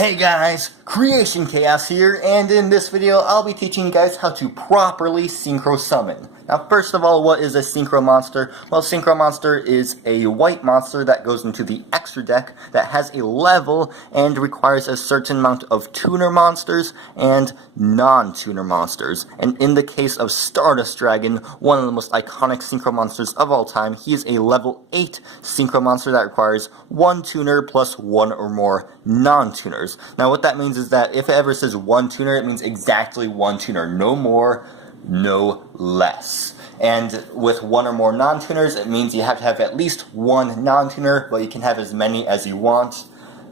Hey guys, Creation Chaos here, and in this video I'll be teaching you guys how to properly Synchro summon. Now first of all, what is a Synchro monster? Well, Synchro monster is a white monster that goes into the extra deck that has a level and requires a certain amount of tuner monsters and non-tuner monsters. And in the case of Stardust Dragon, one of the most iconic Synchro monsters of all time, he is a level 8 Synchro monster that requires 1 tuner plus 1 or more non-tuners. Now what that means is that if it ever says 1 tuner, it means exactly 1 tuner, no more, no less. And with 1 or more non-tuners, it means you have to have at least 1 non-tuner, but you can have as many as you want,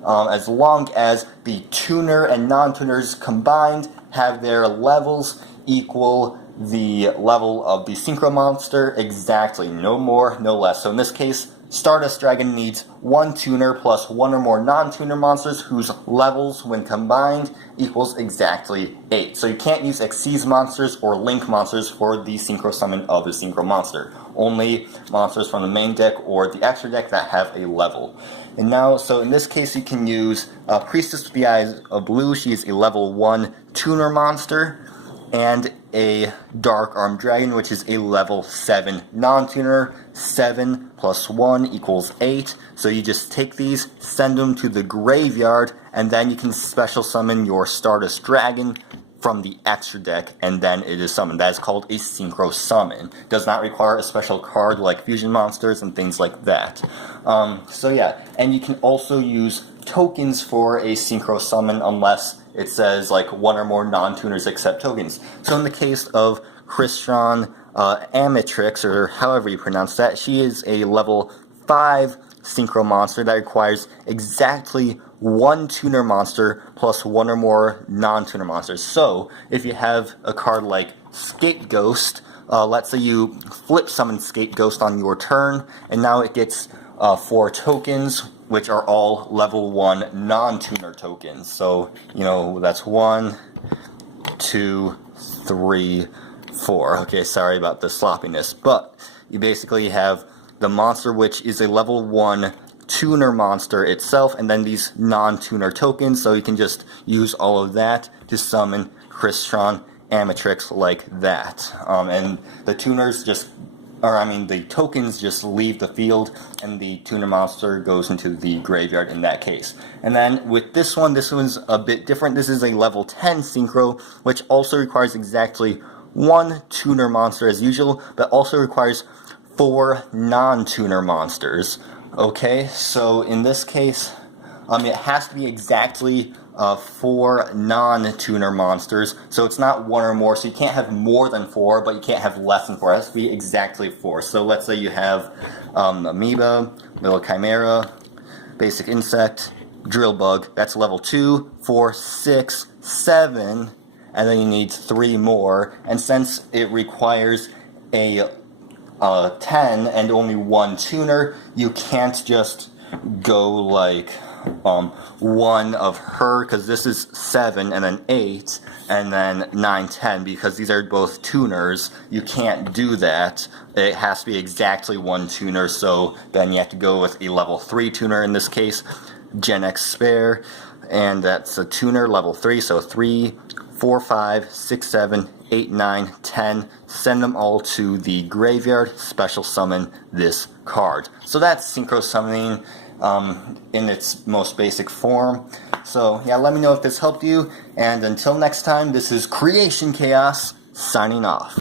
as long as the tuner and non-tuners combined have their levels equal the level of the Synchro monster exactly, no more, no less. So in this case, Stardust Dragon needs 1 tuner plus 1 or more non-tuner monsters whose levels, when combined, equals exactly 8. So you can't use Xyz monsters or Link monsters for the Synchro summon of the Synchro monster. Only monsters from the main deck or the extra deck that have a level. And now, so in this case you can use Priestess with the Eyes of Blue. She is a level 1 tuner monster. And a Dark Armed Dragon, which is a level 7 non-tuner. 7 plus 1 equals 8. So you just take these, send them to the graveyard, and then you can special summon your Stardust Dragon from the extra deck, and then it is summoned. That is called a Synchro summon. Does not require a special card like fusion monsters and things like that. So yeah, and you can also use tokens for a Synchro summon unless it says like 1 or more non-tuners accept tokens. So in the case of Christian Amatrix, or however you pronounce that, she is a level 5 Synchro monster that requires exactly 1 tuner monster plus 1 or more non-tuner monsters. So if you have a card like Scapegoat, let's say you flip summon Scapegoat on your turn, and now it gets 4 tokens, which are all level 1 non-tuner tokens. So, you know, that's 1, 2, 3, 4. Okay, sorry about the sloppiness. But you basically have the monster, which is a level 1 tuner monster itself, and then these non-tuner tokens, so you can just use all of that to summon Christian Amatrix like that. And the tuners just, the tokens just leave the field, and the tuner monster goes into the graveyard in that case. And then with this one's a bit different. This is a level 10 Synchro, which also requires exactly 1 tuner monster as usual, but also requires 4 non-tuner monsters. Okay, so in this case, it has to be exactly 4 non-tuner monsters, so it's not 1 or more, so you can't have more than 4, but you can't have less than 4. It has to be exactly 4. So let's say you have Amoeba, Little Chimera, Basic Insect, Drill Bug. That's level 2, 4, 6, 7, and then you need 3 more. And since it requires a 10 and only 1 tuner, you can't just go like 1 of her, because this is 7 and then 8 and then 9, 10, because these are both tuners. You can't do that. It has to be exactly 1 tuner, so then you have to go with a level 3 tuner in this case, Gen X Spare, and that's a tuner level 3, so 3, 4, 5, 6, 7, 8, 9, 10, send them all to the graveyard, special summon this card. So that's Synchro summoning in its most basic form. So yeah, let me know if this helped you, and until next time, this is Creation Chaos, signing off.